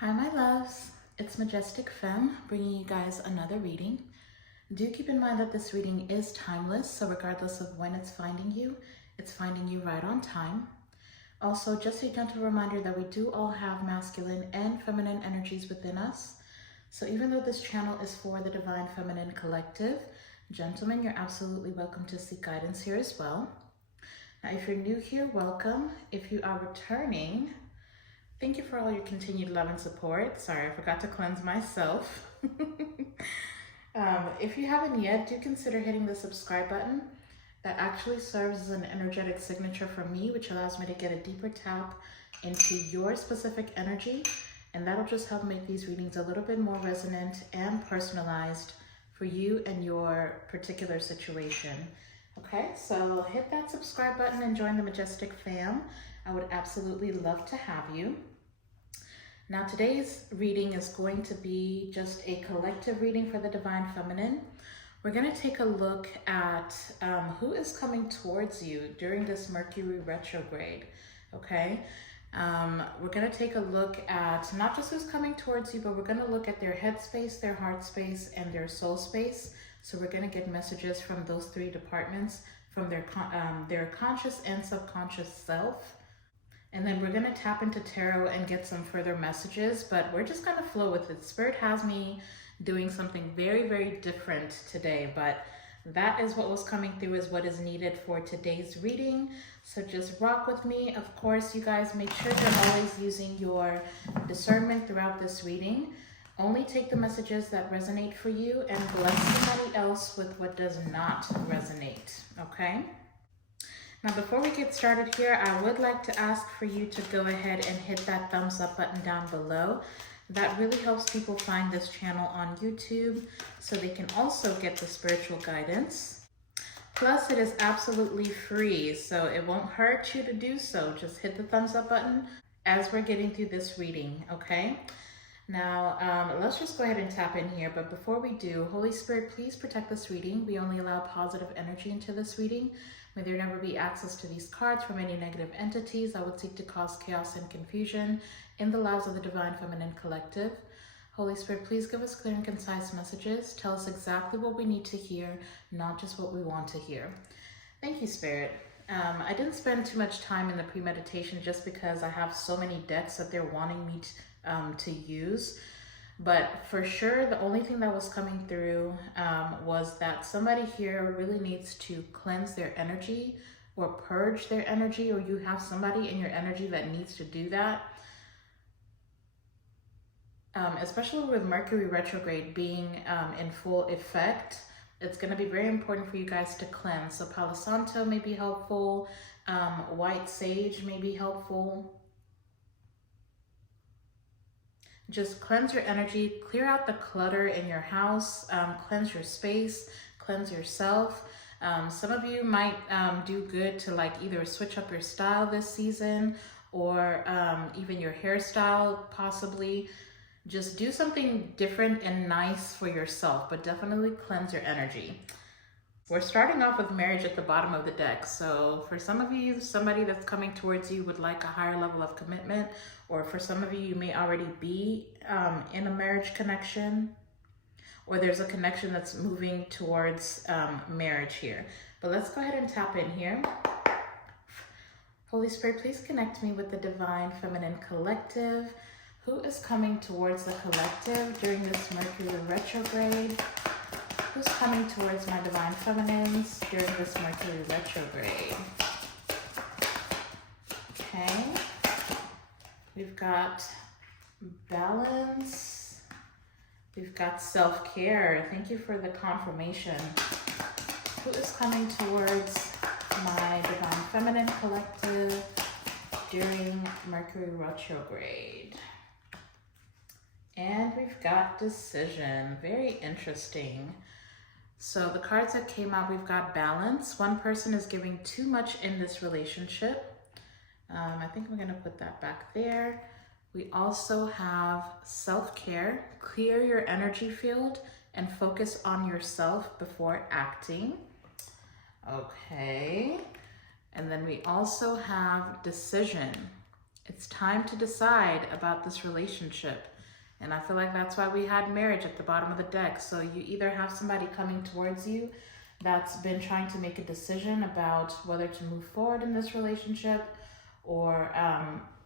Hi, my loves. It's Majestic Femme bringing you guys another reading. Do keep in mind that this reading is timeless, so regardless of when it's finding you right on time. Also, just a gentle reminder that we do all have masculine and feminine energies within us. So even though this channel is for the Divine Feminine Collective, gentlemen, you're absolutely welcome to seek guidance here as well. Now, if you're new here, welcome. If you are returning, thank you for all your continued love and support. Sorry, I forgot to cleanse myself. If you haven't yet, do consider hitting the subscribe button. That actually serves as an energetic signature for me, which allows me to get a deeper tap into your specific energy. And that'll just help make these readings a little bit more resonant and personalized for you and your particular situation. Okay, so hit that subscribe button and join the Majestic Fam. I would absolutely love to have you. Now today's reading is going to be just a collective reading for the Divine Feminine. We're going to take a look at who is coming towards you during this Mercury retrograde, okay? We're going to take a look at not just who's coming towards you, but we're going to look at their head space, their heart space, and their soul space. So we're going to get messages from those three departments, from their conscious and subconscious self. And then we're going to tap into tarot and get some further messages, but we're just going to flow with it. Spirit has me doing something very, very different today, but that is what was coming through, is what is needed for today's reading. So just rock with me. Of course, you guys, make sure you're always using your discernment throughout this reading. Only take the messages that resonate for you and bless somebody else with what does not resonate, okay? Now, before we get started here, I would like to ask for you to go ahead and hit that thumbs up button down below. That really helps people find this channel on YouTube so they can also get the spiritual guidance. Plus, it is absolutely free, so it won't hurt you to do so. Just hit the thumbs up button as we're getting through this reading, okay? Now, let's just go ahead and tap in here. But before we do, Holy Spirit, please protect this reading. We only allow positive energy into this reading. May there never be access to these cards from any negative entities that would seek to cause chaos and confusion in the lives of the Divine Feminine Collective. Holy Spirit, please give us clear and concise messages. Tell us exactly what we need to hear, not just what we want to hear. Thank you, Spirit. I didn't spend too much time in the premeditation just because I have so many decks that they're wanting me to use. But for sure, the only thing that was coming through was that somebody here really needs to cleanse their energy or purge their energy, or you have somebody in your energy that needs to do that. Especially with Mercury retrograde being in full effect, it's going to be very important for you guys to cleanse. So Palo Santo may be helpful, white sage may be helpful. Just cleanse your energy, clear out the clutter in your house, cleanse your space, cleanse yourself. Some of you might do good to like either switch up your style this season, or even your hairstyle possibly. Just do something different and nice for yourself, but definitely cleanse your energy. We're starting off with marriage at the bottom of the deck. So for some of you, somebody that's coming towards you would like a higher level of commitment, or for some of you, you may already be in a marriage connection, or there's a connection that's moving towards marriage here. But let's go ahead and tap in here. Holy Spirit, please connect me with the Divine Feminine Collective. Who is coming towards the collective during this Mercury retrograde? Who's coming towards my Divine Feminines during this Mercury retrograde? Okay. We've got balance. We've got self-care. Thank you for the confirmation. Who is coming towards my Divine Feminine Collective during Mercury retrograde? And we've got decision. Very interesting. So the cards that came out, we've got balance. One person is giving too much in this relationship. I think we're going to put that back there. We also have self-care. Clear your energy field and focus on yourself before acting. Okay. And then we also have decision. It's time to decide about this relationship. And I feel like that's why we had marriage at the bottom of the deck. So you either have somebody coming towards you that's been trying to make a decision about whether to move forward in this relationship, or,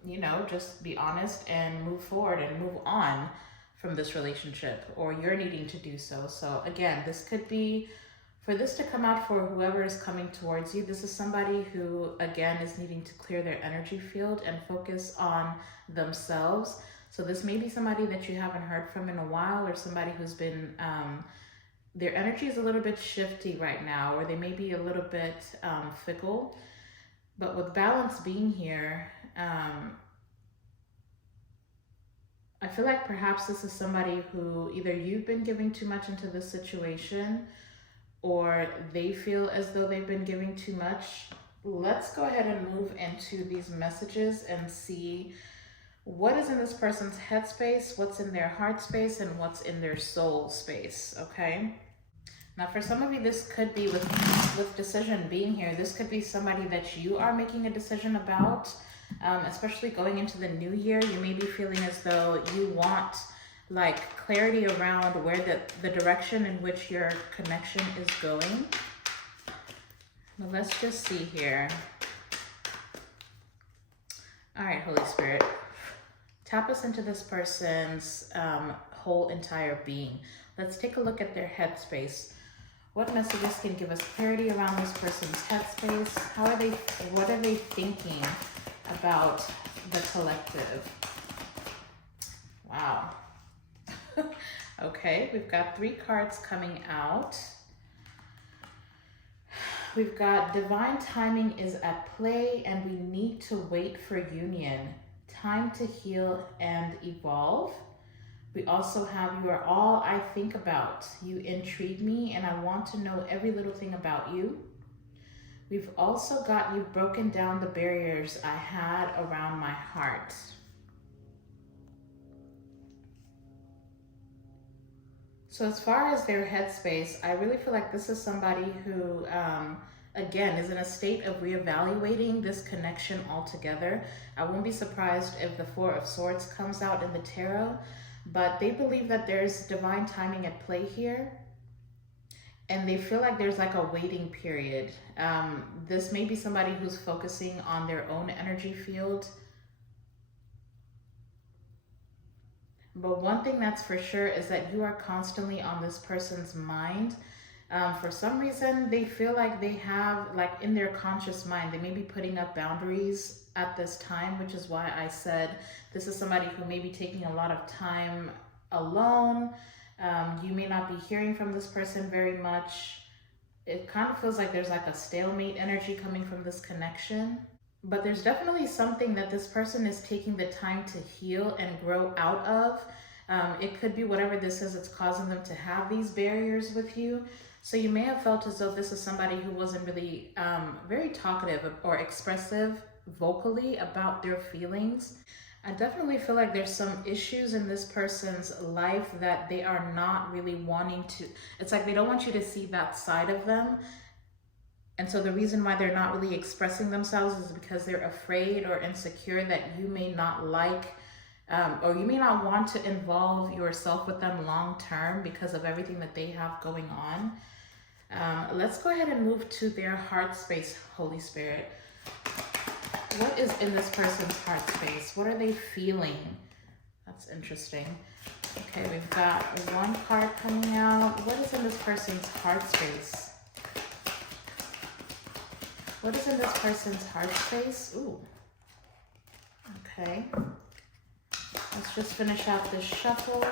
you know, just be honest and move forward and move on from this relationship, or you're needing to do so. So again, this could be, for this to come out for whoever is coming towards you, this is somebody who, again, is needing to clear their energy field and focus on themselves. So this may be somebody that you haven't heard from in a while, or somebody who's been, their energy is a little bit shifty right now, or they may be a little bit fickle. But with balance being here, I feel like perhaps this is somebody who either you've been giving too much into this situation, or they feel as though they've been giving too much. Let's go ahead and move into these messages and see what is in this person's headspace, what's in their heart space, and what's in their soul space, okay? Now, for some of you, this could be with decision being here. This could be somebody that you are making a decision about, especially going into the new year. You may be feeling as though you want like clarity around where the direction in which your connection is going. Well, let's just see here. All right, Holy Spirit, tap us into this person's whole entire being. Let's take a look at their headspace. What messages can give us clarity around this person's headspace? What are they thinking about the collective? Wow. Okay, we've got 3 cards coming out. We've got divine timing is at play, and we need to wait for union. Time to heal and evolve. We also have you are all I think about. You intrigue me, and I want to know every little thing about you. We've also got you've broken down the barriers I had around my heart. So as far as their headspace, I really feel like this is somebody who, again, is in a state of reevaluating this connection altogether. I won't be surprised if the 4 of Swords comes out in the tarot, but they believe that there's divine timing at play here. And they feel like there's like a waiting period. This may be somebody who's focusing on their own energy field. But one thing that's for sure is that you are constantly on this person's mind. For some reason, they feel like they have, like in their conscious mind, they may be putting up boundaries at this time, which is why I said this is somebody who may be taking a lot of time alone. You may not be hearing from this person very much. It kind of feels like there's like a stalemate energy coming from this connection. But there's definitely something that this person is taking the time to heal and grow out of. It could be whatever this is, it's causing them to have these barriers with you. So you may have felt as though this is somebody who wasn't really very talkative or expressive vocally about their feelings. I definitely feel like there's some issues in this person's life that they are not really wanting to, it's like they don't want you to see that side of them. And so the reason why they're not really expressing themselves is because they're afraid or insecure that you may not like, or you may not want to involve yourself with them long term because of everything that they have going on. Let's go ahead and move to their heart space, Holy Spirit. What is in this person's heart space? What are they feeling? That's interesting. Okay, we've got 1 card coming out. What is in this person's heart space? What is in this person's heart space? Ooh. Okay. Let's just finish out this shuffle.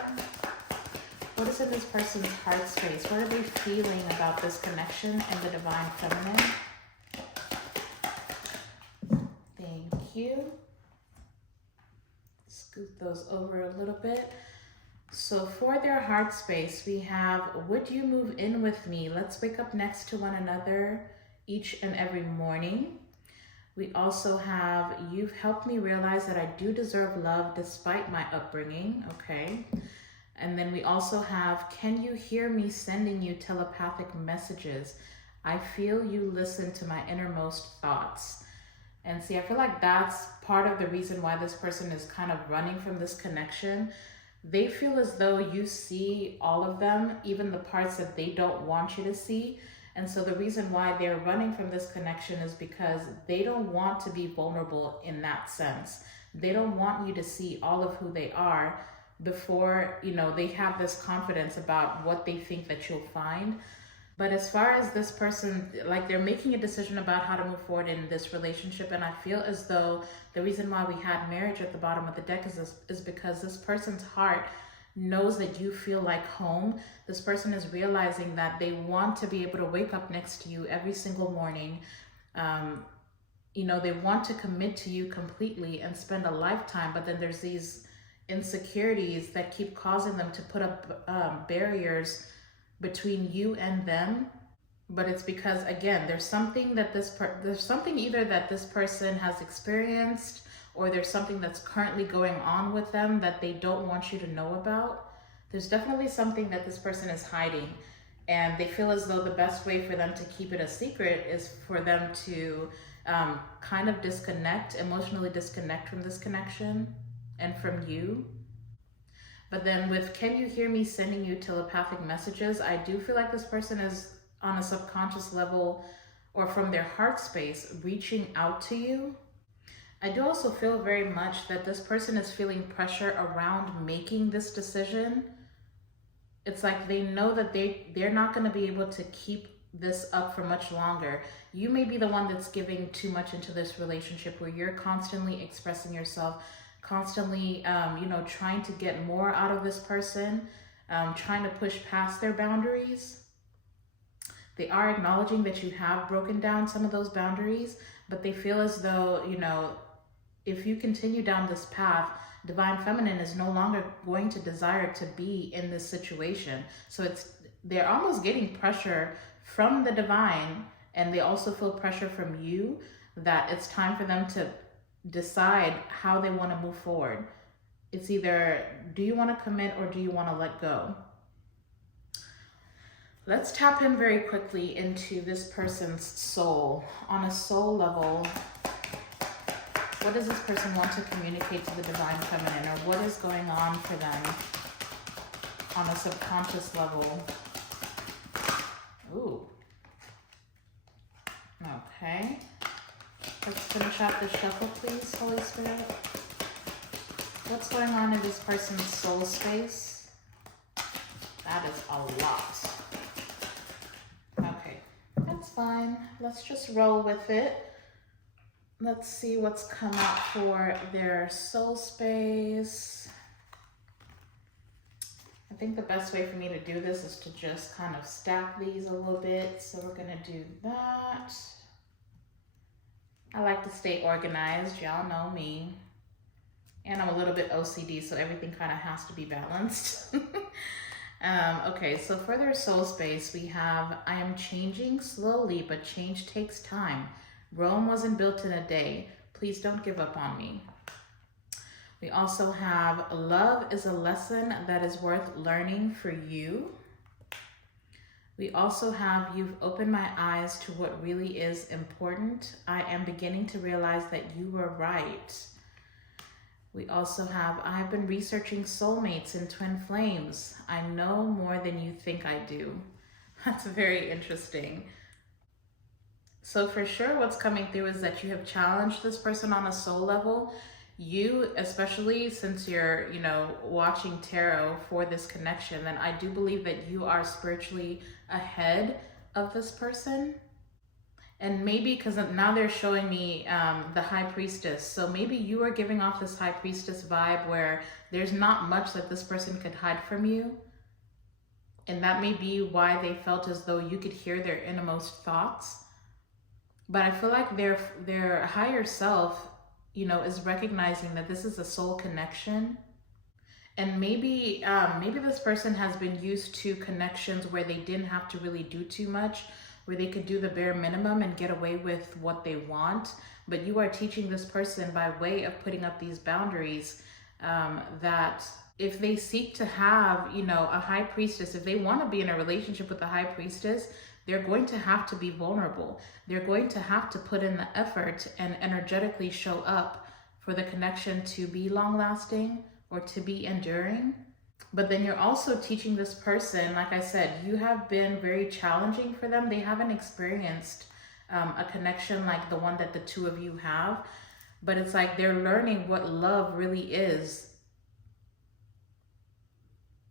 What is in this person's heart space? What are they feeling about this connection and the divine feminine? Thank you. Scoot those over a little bit. So for their heart space, we have, would you move in with me? Let's wake up next to one another each and every morning. We also have, you've helped me realize that I do deserve love despite my upbringing. Okay. And then we also have, can you hear me sending you telepathic messages? I feel you listen to my innermost thoughts. And see, I feel like that's part of the reason why this person is kind of running from this connection. They feel as though you see all of them, even the parts that they don't want you to see. And so the reason why they're running from this connection is because they don't want to be vulnerable in that sense. They don't want you to see all of who they are before, you know, they have this confidence about what they think that you'll find. But as far as this person, like, they're making a decision about how to move forward in this relationship. And I feel as though the reason why we had marriage at the bottom of the deck is because this person's heart knows that you feel like home. This person is realizing that they want to be able to wake up next to you every single morning. You know, they want to commit to you completely and spend a lifetime, but then there's these insecurities that keep causing them to put up barriers between you and them. But it's because, again, there's something that there's something either that this person has experienced, or there's something that's currently going on with them that they don't want you to know about. There's definitely something that this person is hiding, and they feel as though the best way for them to keep it a secret is for them to kind of emotionally disconnect from this connection and from you. But then with "can you hear me" sending you telepathic messages, I do feel like this person is on a subconscious level, or from their heart space, reaching out to you. I do also feel very much that this person is feeling pressure around making this decision. It's like they know that they're not going to be able to keep this up for much longer. You may be the one that's giving too much into this relationship, where you're constantly expressing yourself, constantly, you know, trying to get more out of this person, trying to push past their boundaries. They are acknowledging that you have broken down some of those boundaries, but they feel as though, you know, if you continue down this path, Divine Feminine is no longer going to desire to be in this situation. So they're almost getting pressure from the divine, and they also feel pressure from you that it's time for them to decide how they want to move forward. It's either, do you want to commit or do you want to let go? Let's tap in very quickly into this person's soul. On a soul level, what does this person want to communicate to the Divine Feminine, or what is going on for them on a subconscious level? Ooh. Okay. Let's finish off the shuffle, please, Holy Spirit. What's going on in this person's soul space? That is a lot. Okay, that's fine. Let's just roll with it. Let's see what's come out for their soul space. I think the best way for me to do this is to just kind of stack these a little bit. So we're gonna do that. I like to stay organized, y'all know me. And I'm a little bit OCD, so everything kind of has to be balanced. Okay, so for their soul space, we have, I am changing slowly, but change takes time. Rome wasn't built in a day. Please don't give up on me. We also have, love is a lesson that is worth learning for you. We also have, you've opened my eyes to what really is important. I am beginning to realize that you were right. We also have, I've been researching soulmates and twin flames. I know more than you think I do. That's very interesting. So for sure what's coming through is that you have challenged this person on a soul level. You, especially since you're, you know, watching tarot for this connection, then I do believe that you are spiritually ahead of this person. And maybe because now they're showing me the High Priestess. So maybe you are giving off this High Priestess vibe where there's not much that this person could hide from you. And that may be why they felt as though you could hear their innermost thoughts. But I feel like their higher self, you know, is recognizing that this is a soul connection. And maybe this person has been used to connections where they didn't have to really do too much, where they could do the bare minimum and get away with what they want. But you are teaching this person by way of putting up these boundaries that if they seek to have, you know, a High Priestess, if they want to be in a relationship with a High Priestess, they're going to have to be vulnerable. They're going to have to put in the effort and energetically show up for the connection to be long-lasting or to be enduring. But then you're also teaching this person, like I said, you have been very challenging for them. They haven't experienced a connection like the one that the two of you have. But it's like they're learning what love really is.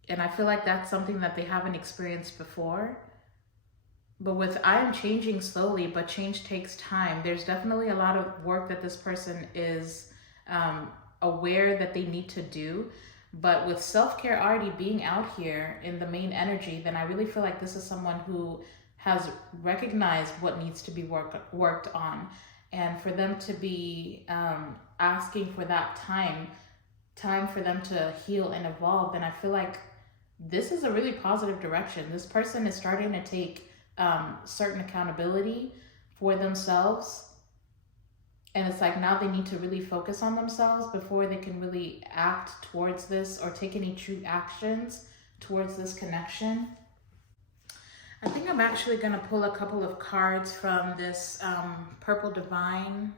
And I feel like that's something that they haven't experienced before. But with I am changing slowly, but change takes time. There's definitely a lot of work that this person is aware that they need to do. But with self-care already being out here in the main energy, then I really feel like this is someone who has recognized what needs to be worked on. And for them to be asking for that time for them to heal and evolve, then I feel like this is a really positive direction. This person is starting to take certain accountability for themselves. And it's like now they need to really focus on themselves before they can really act towards this or take any true actions towards this connection. I think I'm actually going to pull a couple of cards from this Purple Divine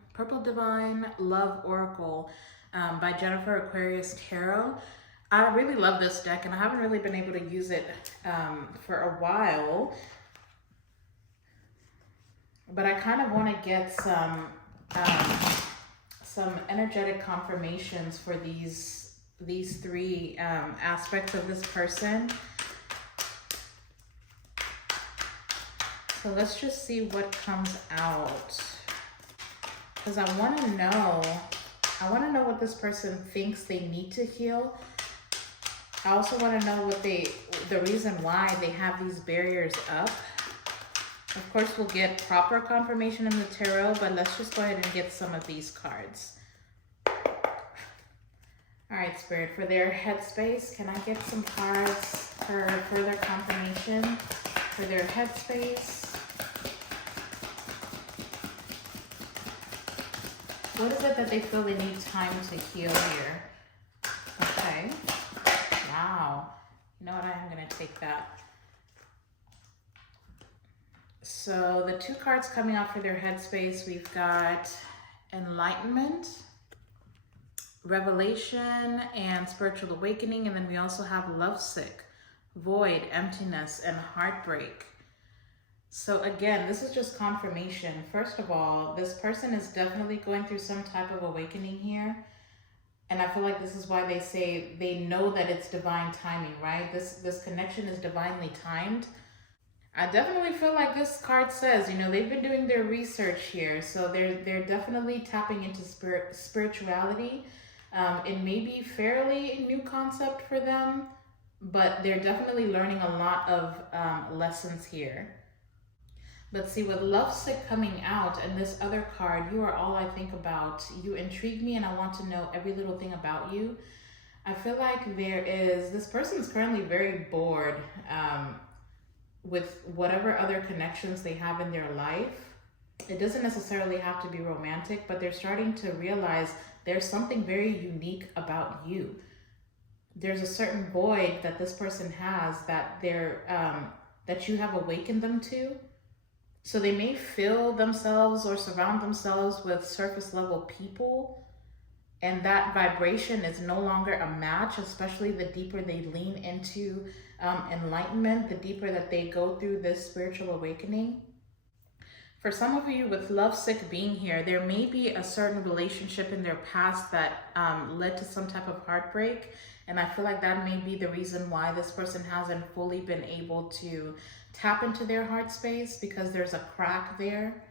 Love Oracle by Jennifer Aquarius Tarot. I really love this deck, and I haven't really been able to use it for a while. But I kind of want to get some energetic confirmations for these three aspects of this person. So let's just see what comes out, because I want to know what this person thinks they need to heal. I also want to know what the reason why they have these barriers up. Of course, we'll get proper confirmation in the tarot, but let's just go ahead and get some of these cards. All right, Spirit, for their headspace, can I get some cards for further confirmation for their headspace? What is it that they feel they need time to heal here? Okay. Wow. You know what? I am going to take that. So the two cards coming out for their headspace, we've got Enlightenment, Revelation, and Spiritual Awakening. And then we also have Lovesick, Void, Emptiness, and Heartbreak. So again, this is just confirmation. First of all, this person is definitely going through some type of awakening here. And I feel like this is why they say they know that it's divine timing, right? This connection is divinely timed. I definitely feel like this card says, you know, they've been doing their research here. So they're definitely tapping into spirituality. It may be fairly new concept for them, but they're definitely learning a lot of lessons here. But see, with Lovesick coming out and this other card, you are all I think about. You intrigue me and I want to know every little thing about you. I feel like this person is currently very bored with whatever other connections they have in their life. It doesn't necessarily have to be romantic, but they're starting to realize there's something very unique about you. There's a certain void that this person has that that you have awakened them to. So they may fill themselves or surround themselves with surface level people, and that vibration is no longer a match, especially the deeper they lean into enlightenment, the deeper that they go through this spiritual awakening. For some of you with Lovesick being here, there may be a certain relationship in their past that led to some type of heartbreak. And I feel like that may be the reason why this person hasn't fully been able to tap into their heart space, because there's a crack there.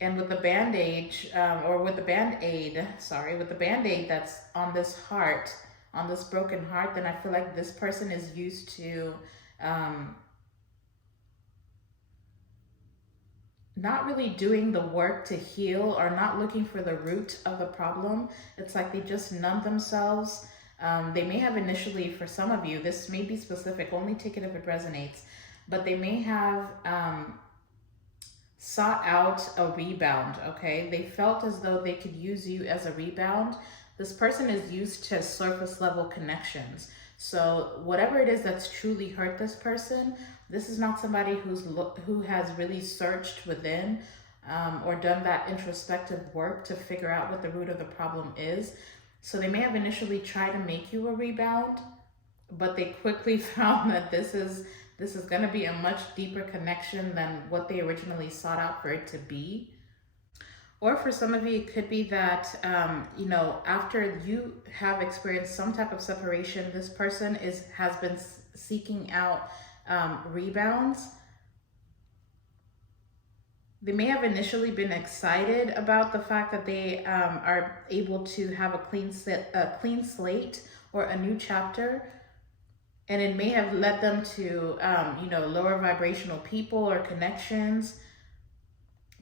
And with the Band-Aid that's on this heart, on this broken heart, then I feel like this person is used to not really doing the work to heal, or not looking for the root of the problem. It's like they just numb themselves. They may have initially, for some of you, this may be specific, only take it if it resonates, but they may have sought out a rebound, okay? They felt as though they could use you as a rebound. This person is used to surface level connections. So whatever it is that's truly hurt this person, this is not somebody who has really searched within, or done that introspective work to figure out what the root of the problem is. So they may have initially tried to make you a rebound, but they quickly found that this is going to be a much deeper connection than what they originally sought out for it to be. Or for some of you, it could be that, after you have experienced some type of separation, this person has been seeking out rebounds. They may have initially been excited about the fact that they are able to have a clean slate or a new chapter. And it may have led them to, lower vibrational people or connections,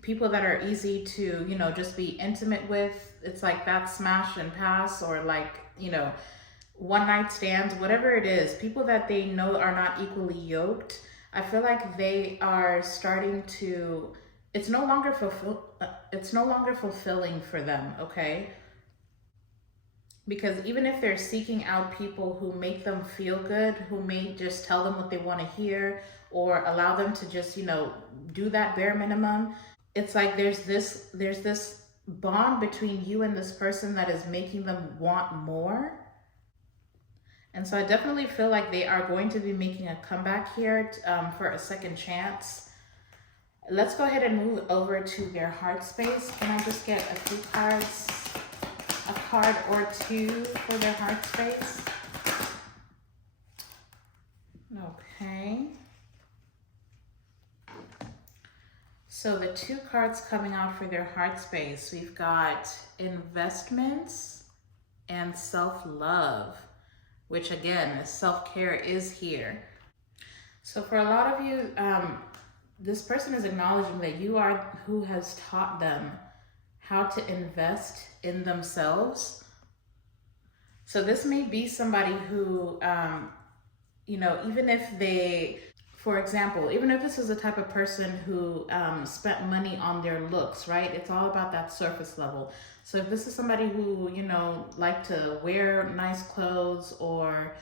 people that are easy to, just be intimate with. It's like that smash and pass, or like, one night stands, whatever it is, people that they know are not equally yoked. I feel like they are starting to, it's no longer fulfilling for them, okay? Because even if they're seeking out people who make them feel good, who may just tell them what they want to hear, or allow them to just, do that bare minimum, it's like there's this bond between you and this person that is making them want more. And so I definitely feel like they are going to be making a comeback here for a second chance. Let's go ahead and move over to their heart space. Can I just get a few cards? A card or two for their heart space? Okay. So the two cards coming out for their heart space, we've got investments and self-love, which again, self-care is here. So for a lot of you, this person is acknowledging that you are who has taught them how to invest in themselves. So this may be somebody who, even if they, for example, even if this is the type of person who spent money on their looks, right? It's all about that surface level. So if this is somebody who, like to wear nice clothes, or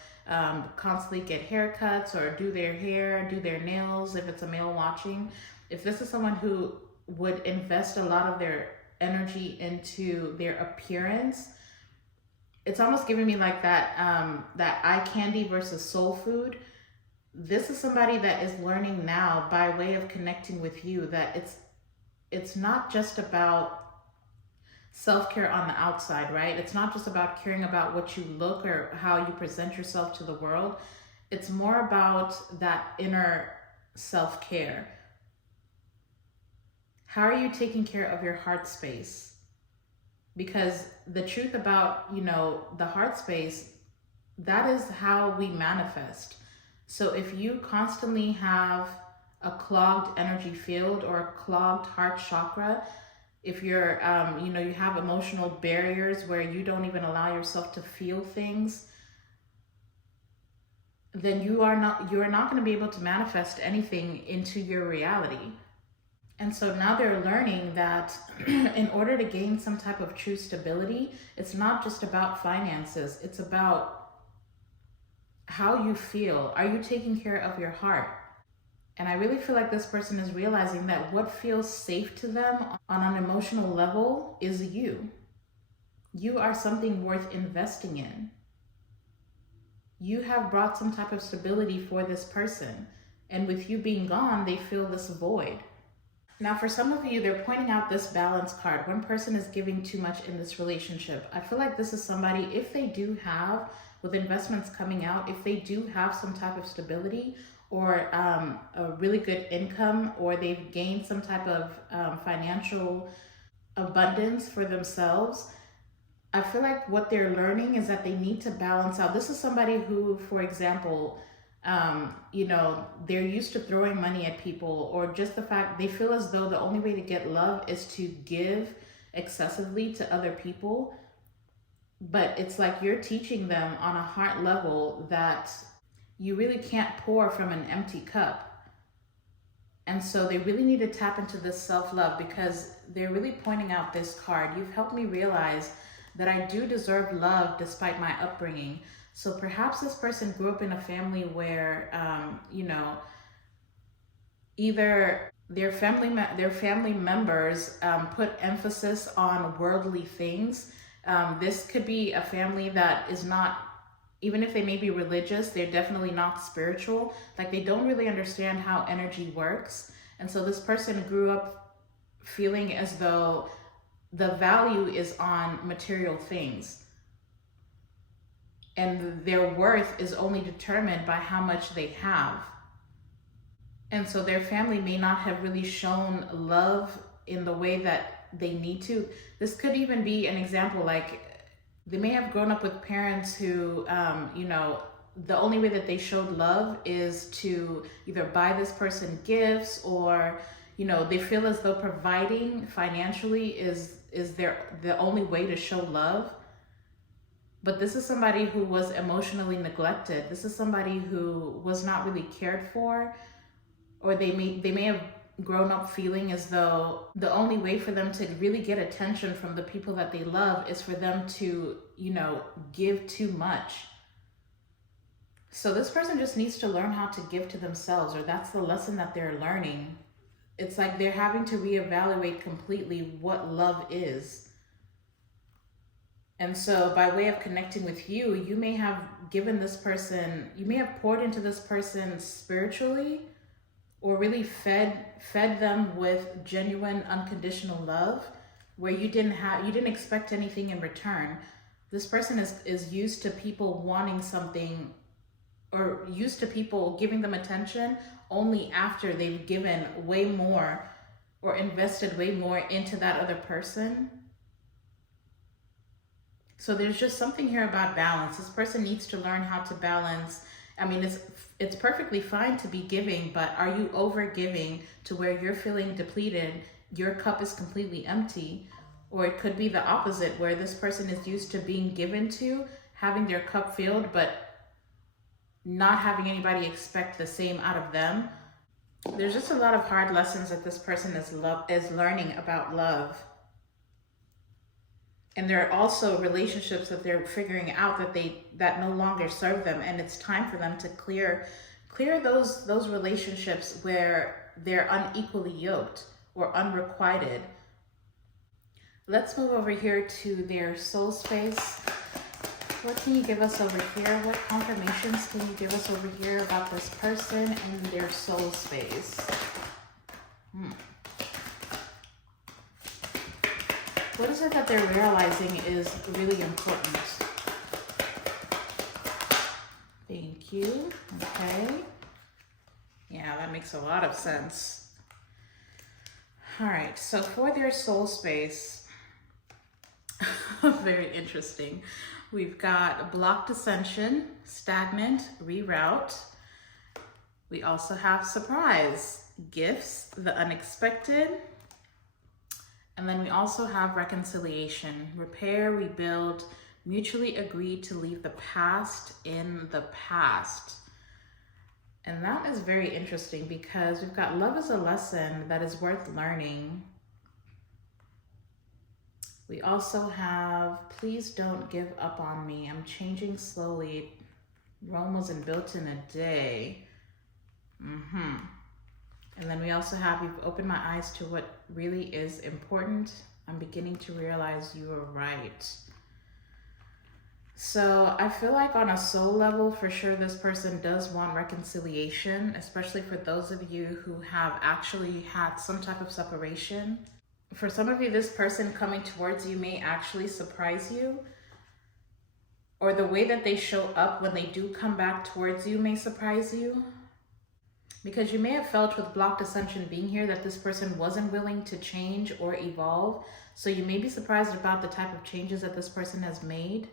constantly get haircuts, or do their hair, do their nails, if it's a male watching, if this is someone who would invest a lot of their energy into their appearance, it's almost giving me like that that eye candy versus soul food. This is somebody that is learning now, by way of connecting with you, that it's not just about self-care on the outside, right? It's not just about caring about what you look or how you present yourself to the world. It's more about that inner self-care. How are you taking care of your heart space? Because the truth about, the heart space, that is how we manifest. So if you constantly have a clogged energy field or a clogged heart chakra, if you're, you have emotional barriers where you don't even allow yourself to feel things, then you are not going to be able to manifest anything into your reality. And so now they're learning that in order to gain some type of true stability, it's not just about finances. It's about how you feel. Are you taking care of your heart? And I really feel like this person is realizing that what feels safe to them on an emotional level is you. You are something worth investing in. You have brought some type of stability for this person. And with you being gone, they feel this void. Now, for some of you, they're pointing out this balance card. One person is giving too much in this relationship. I feel like this is somebody, if they do have, with investments coming out, if they do have some type of stability, or a really good income, or they've gained some type of financial abundance for themselves, I feel like what they're learning is that they need to balance out. This is somebody who, for example, they're used to throwing money at people, or just the fact they feel as though the only way to get love is to give excessively to other people. But it's like you're teaching them on a heart level that you really can't pour from an empty cup. And so they really need to tap into this self-love, because they're really pointing out this card. You've helped me realize that I do deserve love despite my upbringing. So perhaps this person grew up in a family where, you know, either their family members put emphasis on worldly things. This could be a family that is not, even if they may be religious, they're definitely not spiritual. Like, they don't really understand how energy works. And so this person grew up feeling as though the value is on material things, and their worth is only determined by how much they have. And so their family may not have really shown love in the way that they need to. This could even be an example, like they may have grown up with parents who, you know, the only way that they showed love is to either buy this person gifts, or, you know, they feel as though providing financially is the only way to show love. But this is somebody who was emotionally neglected. This is somebody who was not really cared for, or they may have grown up feeling as though the only way for them to really get attention from the people that they love is for them to, you know, give too much. So this person just needs to learn how to give to themselves, or that's the lesson that they're learning. It's like they're having to reevaluate completely what love is. And so by way of connecting with you, you may have given this person, you may have poured into this person spiritually, or really fed them with genuine unconditional love, where you didn't expect anything in return. This person is used to people wanting something, or used to people giving them attention only after they've given way more or invested way more into that other person. So there's just something here about balance. This person needs to learn how to balance. I mean, it's perfectly fine to be giving, but are you over giving to where you're feeling depleted, your cup is completely empty? Or it could be the opposite, where this person is used to being given to, having their cup filled, but not having anybody expect the same out of them. There's just a lot of hard lessons that this person is learning about love. And there are also relationships that they're figuring out that no longer serve them, and it's time for them to clear those relationships where they're unequally yoked or unrequited. Let's move over here to their soul space. What can you give us over here? What confirmations can you give us over here about this person and their soul space? What is it that they're realizing is really important? Thank you. Okay. Yeah, that makes a lot of sense. All right, so for their soul space, very interesting. We've got blocked ascension, stagnant, reroute. We also have surprise, gifts, the unexpected. And then we also have reconciliation, repair, rebuild, mutually agree to leave the past in the past. And that is very interesting, because we've got love is a lesson that is worth learning. We also have, please don't give up on me. I'm changing slowly. Rome wasn't built in a day. And then we also have, you've opened my eyes to what really is important. I'm beginning to realize you were right. So I feel like on a soul level, for sure, this person does want reconciliation, especially for those of you who have actually had some type of separation. For some of you, this person coming towards you may actually surprise you, or the way that they show up when they do come back towards you may surprise you. Because you may have felt with blocked ascension being here that this person wasn't willing to change or evolve. So you may be surprised about the type of changes that this person has made.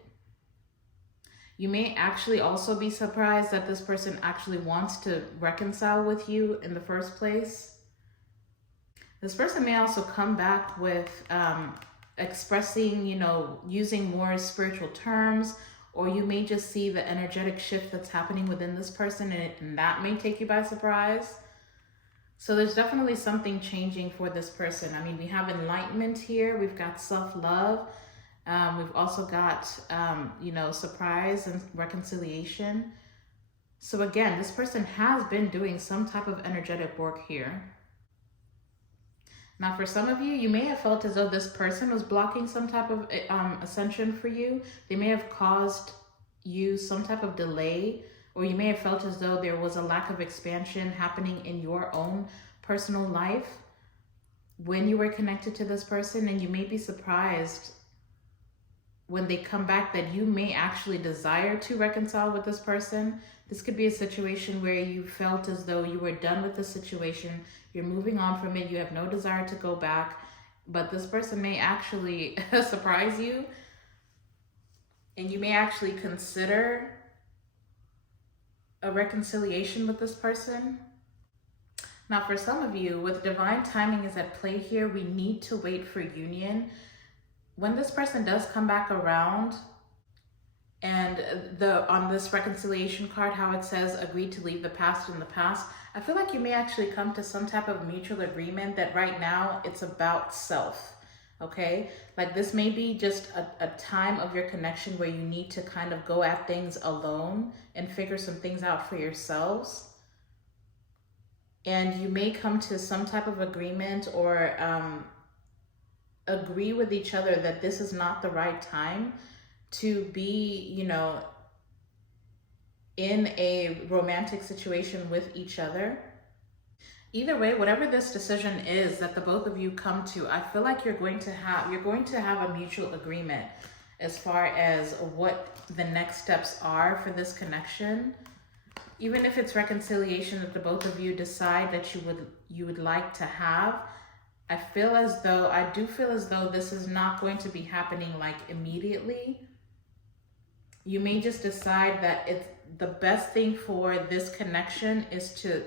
You may actually also be surprised that this person actually wants to reconcile with you in the first place. This person may also come back with expressing, you know, using more spiritual terms, or you may just see the energetic shift that's happening within this person, and that may take you by surprise. So there's definitely something changing for this person. I mean, we have enlightenment here. We've got self-love. We've also got, you know, surprise and reconciliation. So again, this person has been doing some type of energetic work here. Now, for some of you, you may have felt as though this person was blocking some type of ascension for you. They may have caused you some type of delay, or you may have felt as though there was a lack of expansion happening in your own personal life when you were connected to this person, and you may be surprised when they come back that you may actually desire to reconcile with this person. This could be a situation where you felt as though you were done with the situation, you're moving on from it, you have no desire to go back, but this person may actually surprise you, and you may actually consider a reconciliation with this person. Now, for some of you, with divine timing is at play here, we need to wait for union. When this person does come back around, and on this reconciliation card, how it says agree to leave the past in the past, I feel like you may actually come to some type of mutual agreement that right now it's about self, okay? Like this may be just a time of your connection where you need to kind of go at things alone and figure some things out for yourselves. And you may come to some type of agreement or agree with each other that this is not the right time to be, you know, in a romantic situation with each other. Either way, whatever this decision is that the both of you come to, I feel like you're going to have a mutual agreement as far as what the next steps are for this connection. Even if it's reconciliation that the both of you decide that you would like to have, I do feel as though this is not going to be happening like immediately. You may just decide that the best thing for this connection is to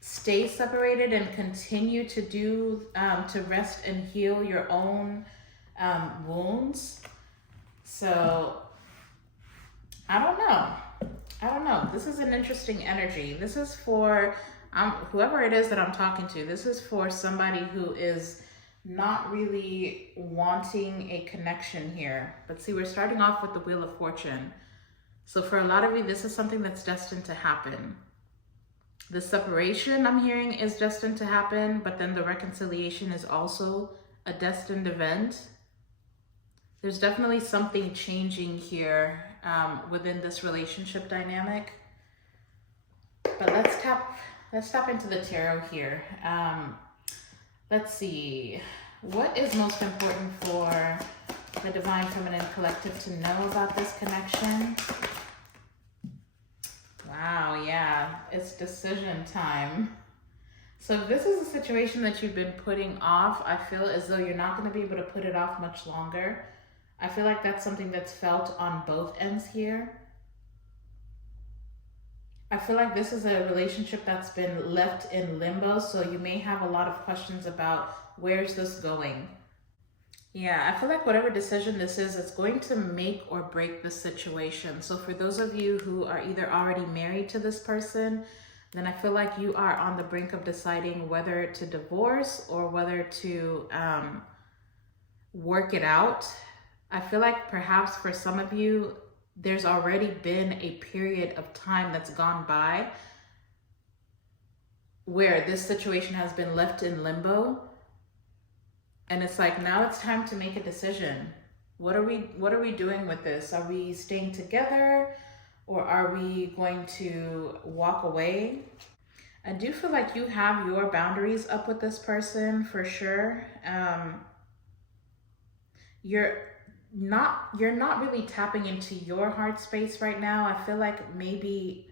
stay separated and continue to to rest and heal your own wounds. So I don't know. This is an interesting energy. This is for whoever it is that I'm talking to. This is for somebody who is not really wanting a connection here. But see, we're starting off with the Wheel of Fortune. So for a lot of you, this is something that's destined to happen. The separation I'm hearing is destined to happen, but then the reconciliation is also a destined event. There's definitely something changing here within this relationship dynamic. But let's tap into the tarot here. Let's see. What is most important for the Divine Feminine Collective to know about this connection? Wow, yeah, it's decision time. So if this is a situation that you've been putting off, I feel as though you're not going to be able to put it off much longer. I feel like that's something that's felt on both ends here. I feel like this is a relationship that's been left in limbo, so you may have a lot of questions about where's this going. Yeah, I feel like whatever decision this is, it's going to make or break the situation. So for those of you who are either already married to this person, then I feel like you are on the brink of deciding whether to divorce or whether to work it out. I feel like perhaps for some of you, there's already been a period of time that's gone by where this situation has been left in limbo. And it's like, now it's time to make a decision. What are we doing with this? Are we staying together or are we going to walk away? I do feel like you have your boundaries up with this person for sure. You're not really tapping into your heart space right now. I feel like maybe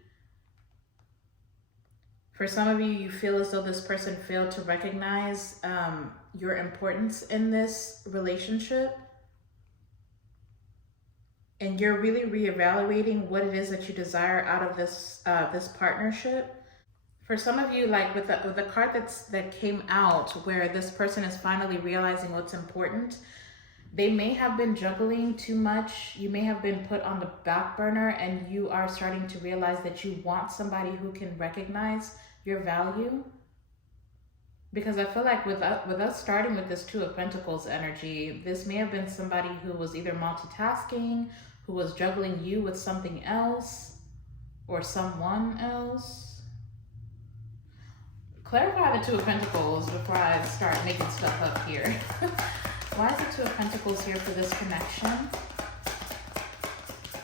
for some of you, you feel as though this person failed to recognize your importance in this relationship. And you're really reevaluating what it is that you desire out of this partnership. For some of you, like with the card that came out where this person is finally realizing what's important, they may have been juggling too much. You may have been put on the back burner and you are starting to realize that you want somebody who can recognize your value. Because I feel like with us starting with this Two of Pentacles energy, this may have been somebody who was either multitasking, who was juggling you with something else or someone else. Clarify the Two of Pentacles before I start making stuff up here. Why is the Two of Pentacles here for this connection?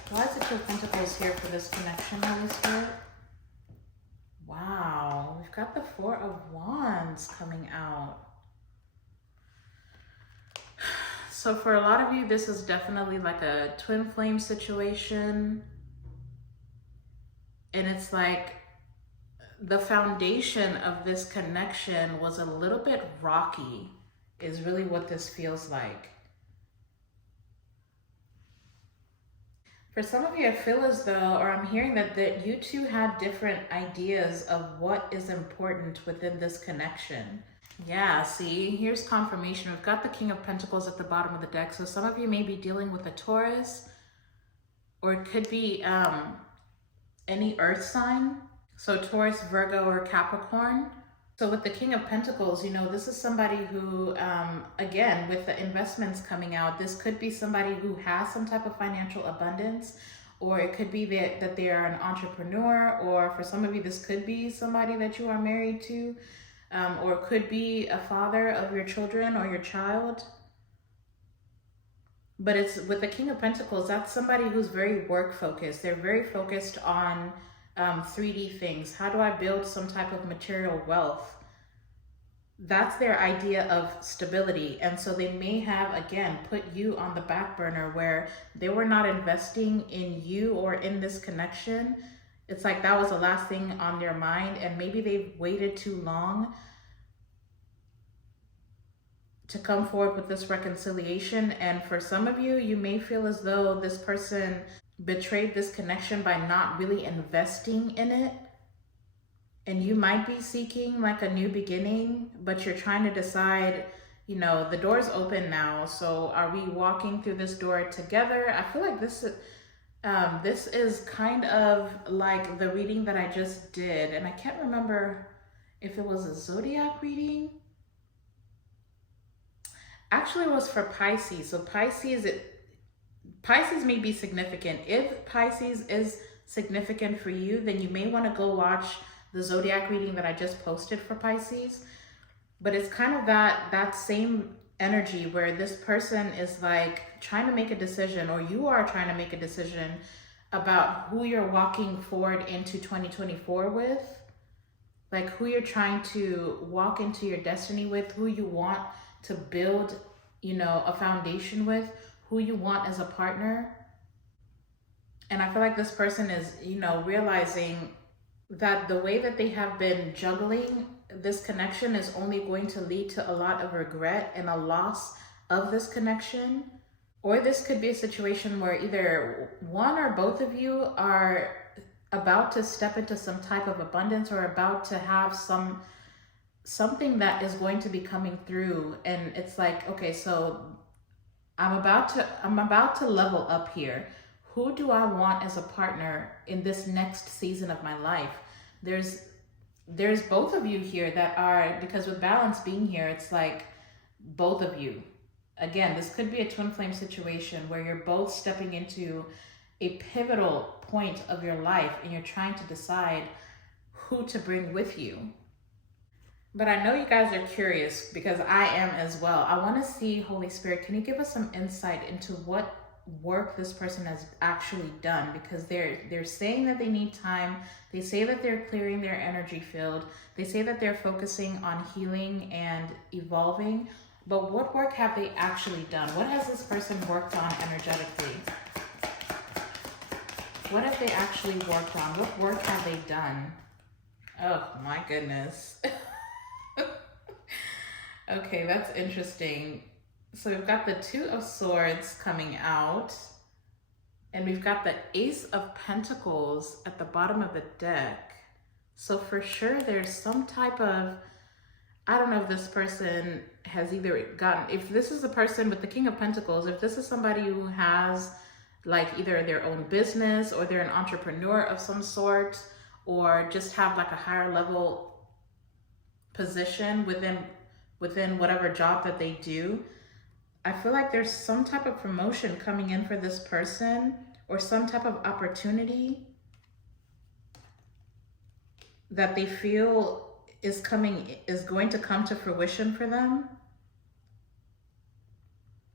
Why is the Two of Pentacles here for this connection, Holy Spirit? Wow, we've got the Four of Wands coming out. So for a lot of you, this is definitely like a twin flame situation. And it's like the foundation of this connection was a little bit rocky, is really what this feels like. For some of you, I feel as though, or I'm hearing that you two had different ideas of what is important within this connection. Yeah, see, here's confirmation. We've got the King of Pentacles at the bottom of the deck. So some of you may be dealing with a Taurus, or it could be any earth sign. So Taurus, Virgo, or Capricorn. So with the King of Pentacles, you know, this is somebody who, again, with the investments coming out, this could be somebody who has some type of financial abundance, or it could be that they are an entrepreneur, or for some of you, this could be somebody that you are married to, or it could be a father of your children or your child. But it's with the King of Pentacles, that's somebody who's very work focused. They're very focused on 3D things. How do I build some type of material wealth? That's their idea of stability. And so they may have, again, put you on the back burner where they were not investing in you or in this connection. It's like that was the last thing on their mind, and maybe they've waited too long to come forward with this reconciliation. And for some of you, you may feel as though this person betrayed this connection by not really investing in it. And you might be seeking like a new beginning, but you're trying to decide, you know, the door's open now. So are we walking through this door together? I feel like this is kind of like the reading that I just did. And I can't remember if it was a zodiac reading. Actually, it was for Pisces. So Pisces may be significant. If Pisces is significant for you, then you may want to go watch the zodiac reading that I just posted for Pisces. But it's kind of that same energy where this person is like trying to make a decision, or you are trying to make a decision about who you're walking forward into 2024 with, like who you're trying to walk into your destiny with, who you want to build, you know, a foundation with, who you want as a partner. And I feel like this person is, you know, realizing that the way that they have been juggling this connection is only going to lead to a lot of regret and a loss of this connection. Or this could be a situation where either one or both of you are about to step into some type of abundance, or about to have something that is going to be coming through. And it's like, okay, so I'm about to level up here. Who do I want as a partner in this next season of my life? There's both of you here that are, because with balance being here, it's like both of you. Again, this could be a twin flame situation where you're both stepping into a pivotal point of your life and you're trying to decide who to bring with you. But I know you guys are curious, because I am as well. I want to see, Holy Spirit, can you give us some insight into what work this person has actually done? Because they're saying that they need time. They say that they're clearing their energy field. They say that they're focusing on healing and evolving. But what work have they actually done? What has this person worked on energetically? What have they actually worked on? What work have they done? Oh my goodness. Okay, that's interesting. So we've got the Two of Swords coming out, and we've got the Ace of Pentacles at the bottom of the deck. So for sure there's some type of, I don't know if this person has either gotten, if this is a person with the King of Pentacles, if this is somebody who has like either their own business, or they're an entrepreneur of some sort, or just have like a higher level position within whatever job that they do. I feel like there's some type of promotion coming in for this person, or some type of opportunity that they feel is going to come to fruition for them.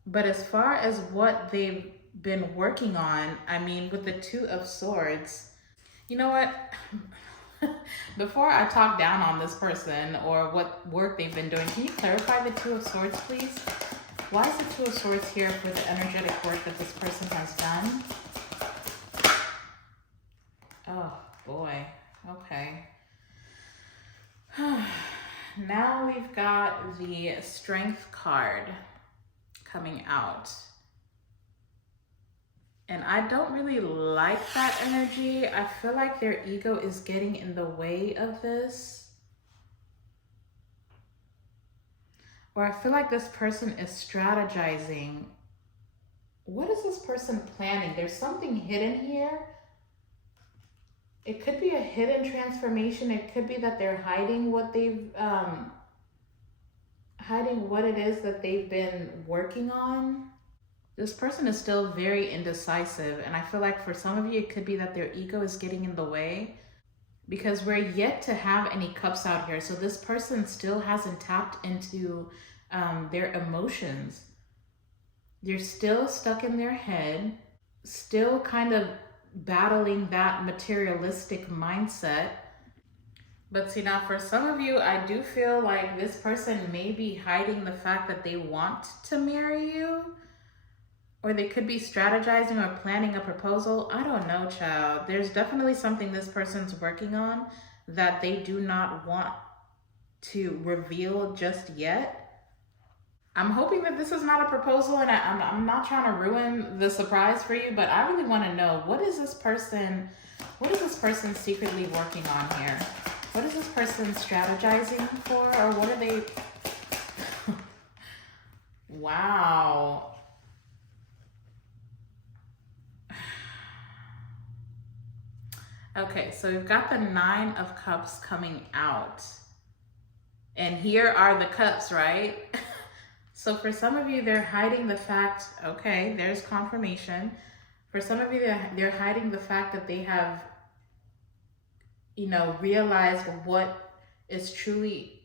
But as far as what they've been working on, I mean, with the Two of Swords, you know what? Before I talk down on this person or what work they've been doing, can you clarify the Two of Swords, please? Why is the Two of Swords here for the energetic work that this person has done? Oh, boy. Okay. Now we've got the Strength card coming out. And I don't really like that energy. I feel like their ego is getting in the way of this. Or I feel like this person is strategizing. What is this person planning? There's something hidden here. It could be a hidden transformation. It could be that they're hiding what they've, hiding what it is that they've been working on. This person is still very indecisive, and I feel like for some of you, it could be that their ego is getting in the way, because we're yet to have any cups out here. So this person still hasn't tapped into their emotions. They're still stuck in their head, still kind of battling that materialistic mindset. But see, now for some of you, I do feel like this person may be hiding the fact that they want to marry you. Or they could be strategizing or planning a proposal. I don't know, child. There's definitely something this person's working on that they do not want to reveal just yet. I'm hoping that this is not a proposal, and I'm not trying to ruin the surprise for you, but I really want to know, what is this person secretly working on here? What is this person strategizing for, or what are they? Wow. Okay, so we've got the Nine of Cups coming out. And here are the cups, right? So for some of you, they're hiding the fact, okay, there's confirmation. For some of you, they're hiding the fact that they have, you know, realized what is truly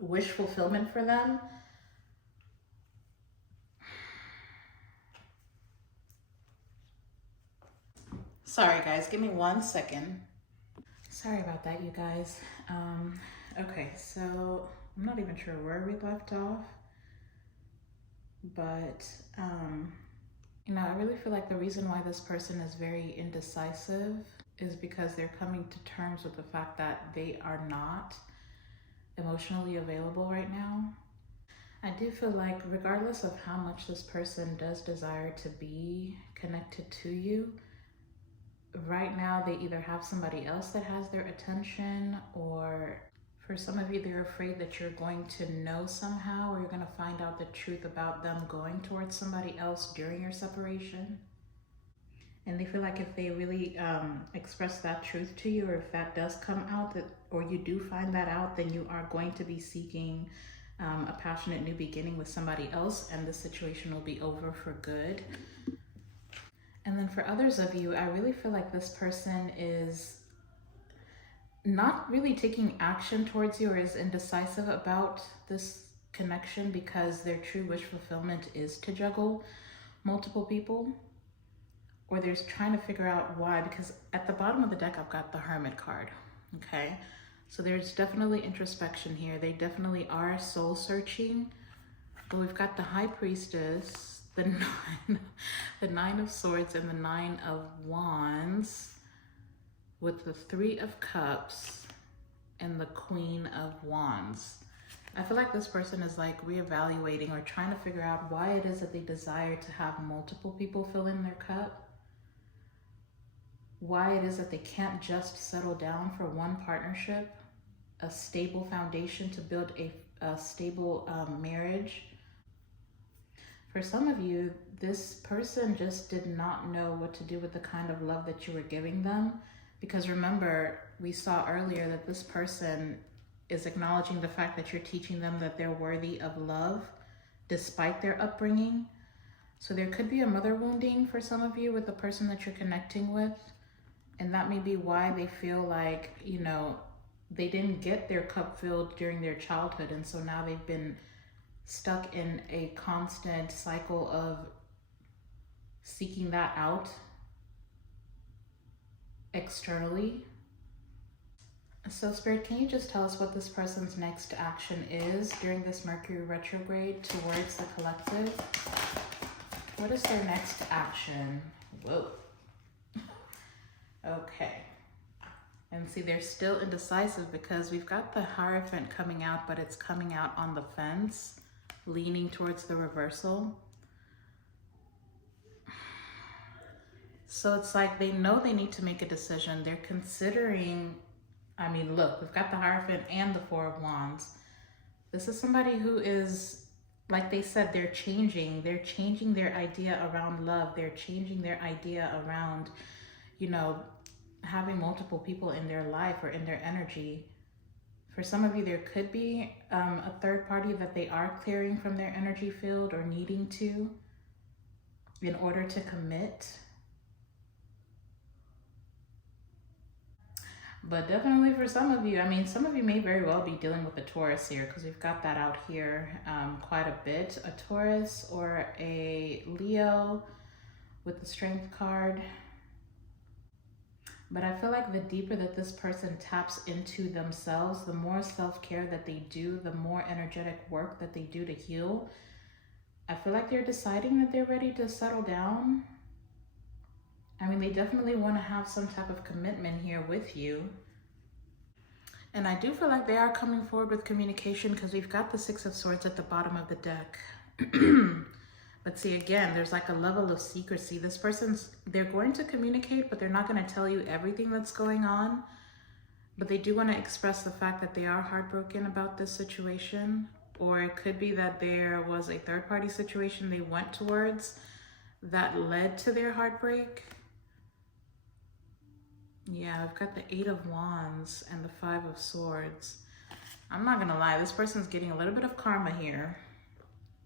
wish fulfillment for them. Sorry guys, give me 1 second. Sorry about that, you guys. Okay, so I'm not even sure where we left off, but you know, I really feel like the reason why this person is very indecisive is because they're coming to terms with the fact that they are not emotionally available right now. I do feel like regardless of how much this person does desire to be connected to you, right now they either have somebody else that has their attention, or for some of you, they're afraid that you're going to know somehow, or you're going to find out the truth about them going towards somebody else during your separation. And they feel like if they really express that truth to you, or if that does come out, or you do find that out, then you are going to be seeking a passionate new beginning with somebody else, and the situation will be over for good. And then for others of you, I really feel like this person is not really taking action towards you, or is indecisive about this connection, because their true wish fulfillment is to juggle multiple people, or they're trying to figure out why, because at the bottom of the deck, I've got the Hermit card, okay? So there's definitely introspection here. They definitely are soul searching. But we've got the High Priestess, the Nine of Swords, and the Nine of Wands, with the Three of Cups and the Queen of Wands. I feel like this person is like reevaluating or trying to figure out why it is that they desire to have multiple people fill in their cup. Why it is that they can't just settle down for one partnership, a stable foundation to build a stable marriage. For some of you, this person just did not know what to do with the kind of love that you were giving them. Because remember, we saw earlier that this person is acknowledging the fact that you're teaching them that they're worthy of love despite their upbringing. So there could be a mother wounding for some of you with the person that you're connecting with. And that may be why they feel like, you know, they didn't get their cup filled during their childhood. And so now they've been stuck in a constant cycle of seeking that out externally. So Spirit, can you just tell us what this person's next action is during this Mercury retrograde towards the collective? What is their next action? Whoa. Okay. And see, they're still indecisive because we've got the Hierophant coming out, but it's coming out on the fence, leaning towards the reversal. So it's like they know they need to make a decision. They're considering, I mean, look, we've got the Hierophant and the Four of Wands. This is somebody who is, like they said, they're changing their idea around love. They're changing their idea around, you know, having multiple people in their life or in their energy. For some of you, there could be a third party that they are clearing from their energy field or needing to in order to commit. But definitely for some of you, I mean, some of you may very well be dealing with a Taurus here because we've got that out here quite a bit. A Taurus or a Leo with the Strength card. But I feel like the deeper that this person taps into themselves, the more self-care that they do, the more energetic work that they do to heal. I feel like they're deciding that they're ready to settle down. I mean, they definitely want to have some type of commitment here with you. And I do feel like they are coming forward with communication because we've got the Six of Swords at the bottom of the deck. But see, again, there's like a level of secrecy. This person's, they're going to communicate, but they're not going to tell you everything that's going on. But they do want to express the fact that they are heartbroken about this situation. Or it could be that there was a third-party situation they went towards that led to their heartbreak. Yeah, I've got the Eight of Wands and the Five of Swords. I'm not going to lie, this person's getting a little bit of karma here.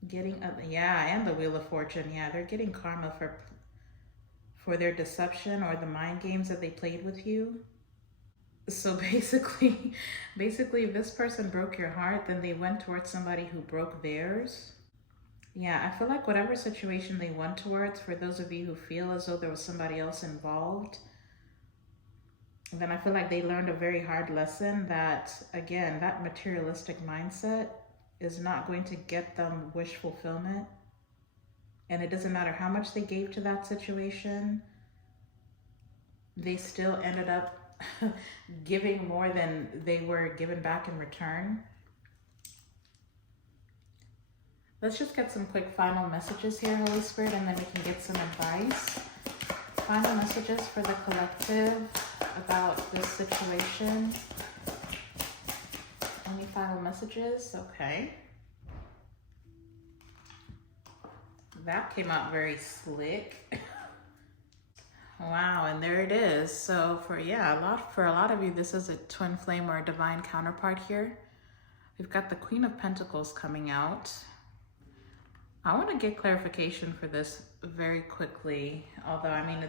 Yeah, and the Wheel of Fortune. Yeah, they're getting karma for their deception or the mind games that they played with you. So basically if this person broke your heart, then they went towards somebody who broke theirs. Yeah, I feel like whatever situation they went towards, for those of you who feel as though there was somebody else involved, then I feel like they learned a very hard lesson that, again, that materialistic mindset is not going to get them wish fulfillment. And it doesn't matter how much they gave to that situation, they still ended up giving more than they were given back in return. Let's just get some quick final messages here, Holy Spirit, and then we can get some advice. Final messages for the collective about this situation. Any final messages? Okay. That came out very slick. Wow, and there it is. So for a lot of you, this is a twin flame or a divine counterpart here. We've got the Queen of Pentacles coming out. I want to get clarification for this very quickly, although I mean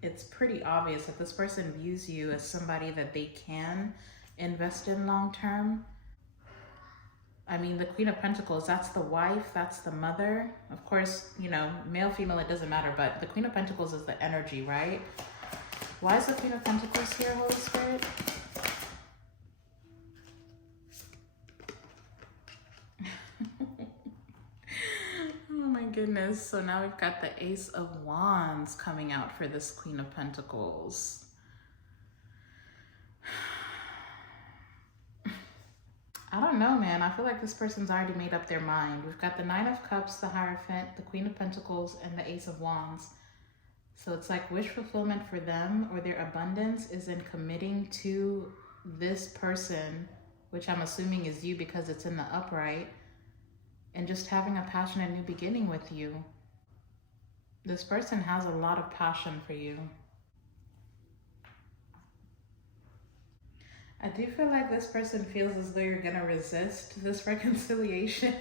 it's pretty obvious that this person views you as somebody that they can invest in long term. I mean, the Queen of Pentacles, that's the wife, that's the mother. Of course, you know, male, female, it doesn't matter, but the Queen of Pentacles is the energy, right? Why is the Queen of Pentacles here, Holy Spirit? Oh my goodness. So now we've got the Ace of Wands coming out for this Queen of Pentacles. I don't know, man. I feel like this person's already made up their mind. We've got the Nine of Cups, the Hierophant, the Queen of Pentacles, and the Ace of Wands. So it's like wish fulfillment for them, or their abundance is in committing to this person, which I'm assuming is you because it's in the upright, and just having a passionate new beginning with you. This person has a lot of passion for you. I do feel like this person feels as though you're going to resist this reconciliation.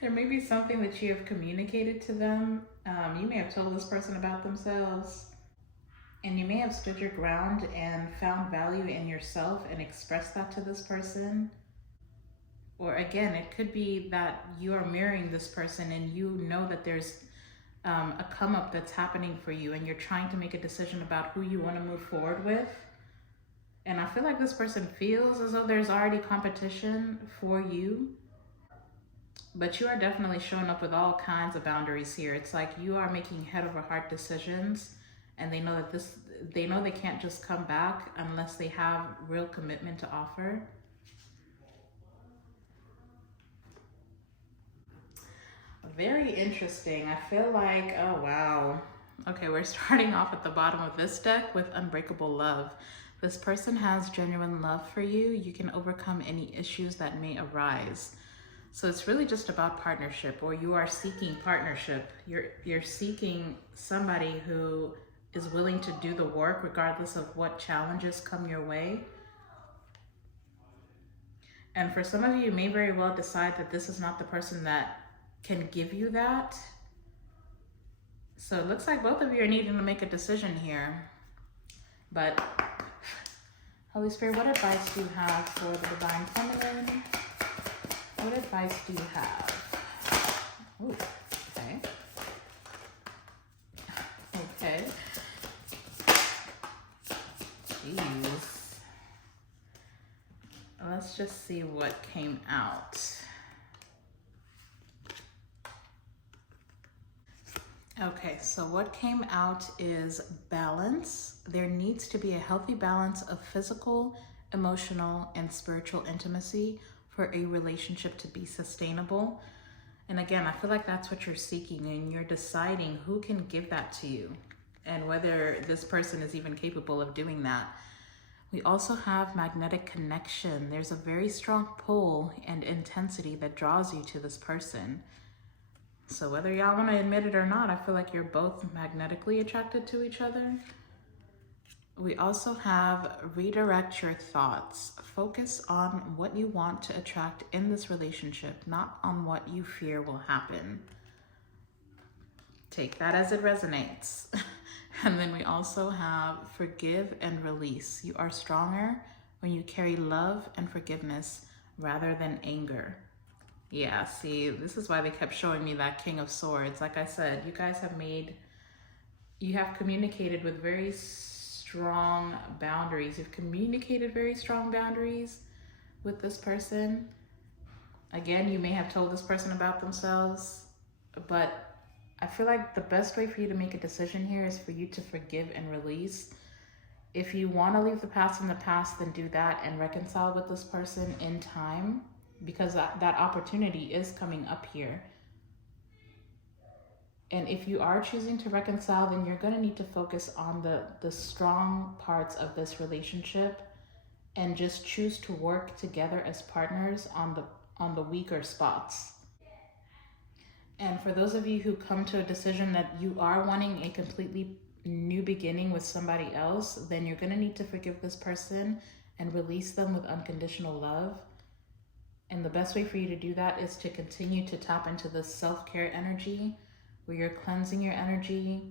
There may be something that you have communicated to them. You may have told this person about themselves. And you may have stood your ground and found value in yourself and expressed that to this person. Or again, it could be that you are mirroring this person and you know that there's a come up that's happening for you and you're trying to make a decision about who you want to move forward with. And I feel like this person feels as though there's already competition for you, but you are definitely showing up with all kinds of boundaries here. It's like you are making head over heart decisions, and they know that they can't just come back unless they have real commitment to offer. Very interesting. I feel like, oh wow. Okay, we're starting off at the bottom of this deck with Unbreakable Love. This person has genuine love for you. You can overcome any issues that may arise. So it's really just about partnership, or you are seeking partnership. You're seeking somebody who is willing to do the work regardless of what challenges come your way. And for some of you, you may very well decide that this is not the person that can give you that. So it looks like both of you are needing to make a decision here. But Holy Spirit, what advice do you have for the Divine Feminine? What advice do you have? Ooh, okay. Okay. Jeez. Let's just see what came out. Okay, so what came out is balance. There needs to be a healthy balance of physical, emotional, and spiritual intimacy for a relationship to be sustainable. And again, I feel like that's what you're seeking, and you're deciding who can give that to you and whether this person is even capable of doing that. We also have magnetic connection. There's a very strong pull and intensity that draws you to this person. So whether y'all want to admit it or not, I feel like you're both magnetically attracted to each other. We also have redirect your thoughts. Focus on what you want to attract in this relationship, not on what you fear will happen. Take that as it resonates. And then we also have forgive and release. You are stronger when you carry love and forgiveness rather than anger. Yeah, see, this is why they kept showing me that King of Swords. Like I said, you guys you have communicated with very strong boundaries. You've communicated very strong boundaries with this person. Again, you may have told this person about themselves, but I feel like the best way for you to make a decision here is for you to forgive and release. If you want to leave the past in the past, then do that and reconcile with this person in time, because that opportunity is coming up here. And if you are choosing to reconcile, then you're going to need to focus on the strong parts of this relationship and just choose to work together as partners on the weaker spots. And for those of you who come to a decision that you are wanting a completely new beginning with somebody else, then you're going to need to forgive this person and release them with unconditional love. And the best way for you to do that is to continue to tap into the self-care energy, where you're cleansing your energy.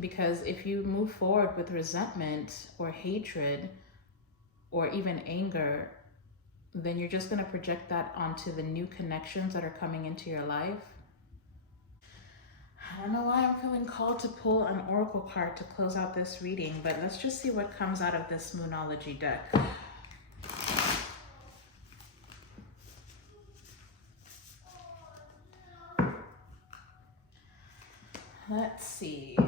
Because if you move forward with resentment or hatred or even anger, then you're just going to project that onto the new connections that are coming into your life. I don't know why I'm feeling called to pull an oracle card to close out this reading, but let's just see what comes out of this Moonology deck. Let's see.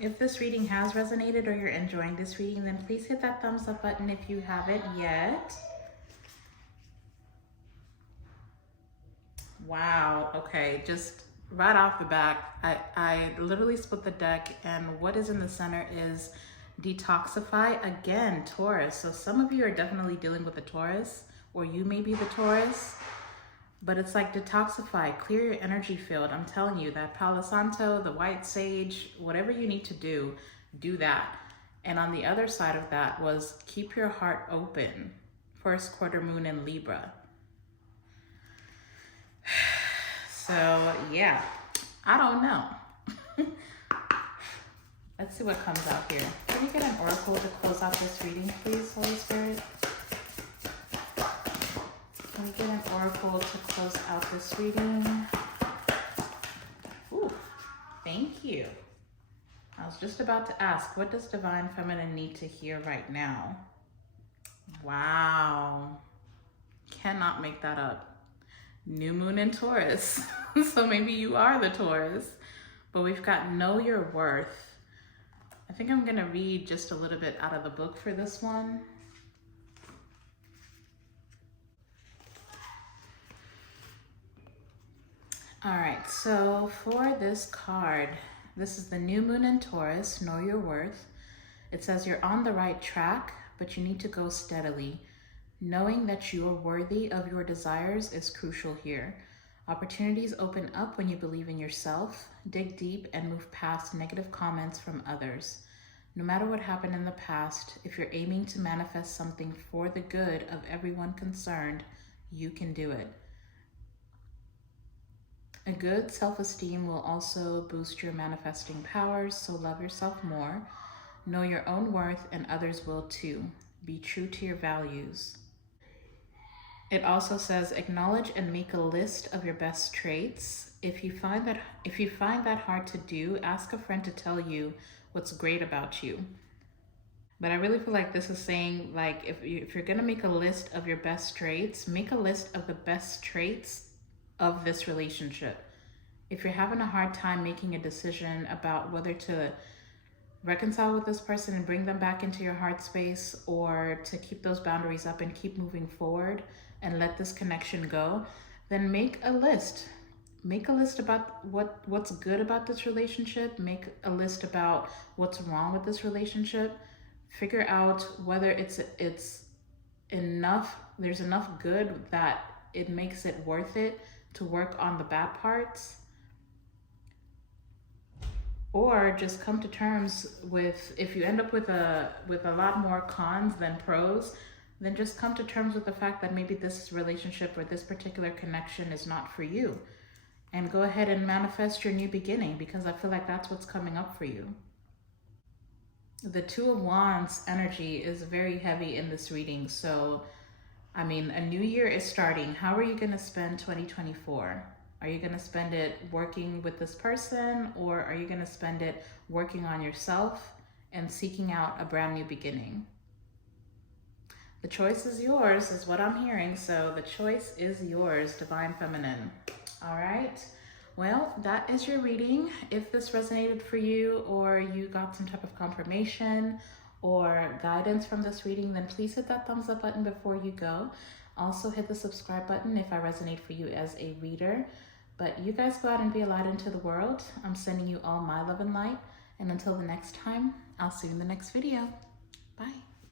If this reading has resonated or you're enjoying this reading, then please hit that thumbs up button if you haven't yet. Wow, okay, just right off the bat, I literally split the deck, and what is in the center is detoxify. Again, Taurus. So some of you are definitely dealing with the Taurus, or you may be the Taurus. But it's like detoxify, clear your energy field. I'm telling you, that Palo Santo, the white sage, whatever you need to do that. And on the other side of that was keep your heart open. First quarter moon in Libra. So yeah, I don't know. Let's see what comes out here. Can we get an oracle to close out this reading, please, Holy Spirit? Can we get an oracle to close out this reading? Ooh, thank you. I was just about to ask, what does Divine Feminine need to hear right now? Wow. Cannot make that up. New moon in Taurus. So maybe you are the Taurus. But we've got know your worth. I think I'm going to read just a little bit out of the book for this one. All right, so for this card, this is the new moon in Taurus, know your worth. It says you're on the right track, but you need to go steadily. Knowing that you're worthy of your desires is crucial here. Opportunities open up when you believe in yourself. Dig deep and move past negative comments from others. No matter what happened in the past, if you're aiming to manifest something for the good of everyone concerned, you can do it. A good self-esteem will also boost your manifesting powers, so love yourself more. Know your own worth and others will too. Be true to your values. It also says acknowledge and make a list of your best traits. If you find that hard to do, ask a friend to tell you what's great about you. But I really feel like this is saying, like, if you're gonna make a list of your best traits, make a list of the best traits of this relationship. If you're having a hard time making a decision about whether to reconcile with this person and bring them back into your heart space, or to keep those boundaries up and keep moving forward and let this connection go, then make a list. Make a list about what's good about this relationship. Make a list about what's wrong with this relationship. Figure out whether it's enough, there's enough good that it makes it worth it to work on the bad parts. Or just come to terms with, if you end up with a lot more cons than pros, then just come to terms with the fact that maybe this relationship or this particular connection is not for you. And go ahead and manifest your new beginning, because I feel like that's what's coming up for you. The Two of Wands energy is very heavy in this reading. So, I mean, a new year is starting. How are you going to spend 2024? Are you going to spend it working with this person, or are you going to spend it working on yourself and seeking out a brand new beginning? The choice is yours, is what I'm hearing. So the choice is yours, Divine Feminine. All right. Well, that is your reading. If this resonated for you, or you got some type of confirmation or guidance from this reading, then please hit that thumbs up button before you go. Also hit the subscribe button if I resonate for you as a reader. But you guys go out and be a light into the world. I'm sending you all my love and light. And until the next time, I'll see you in the next video. Bye.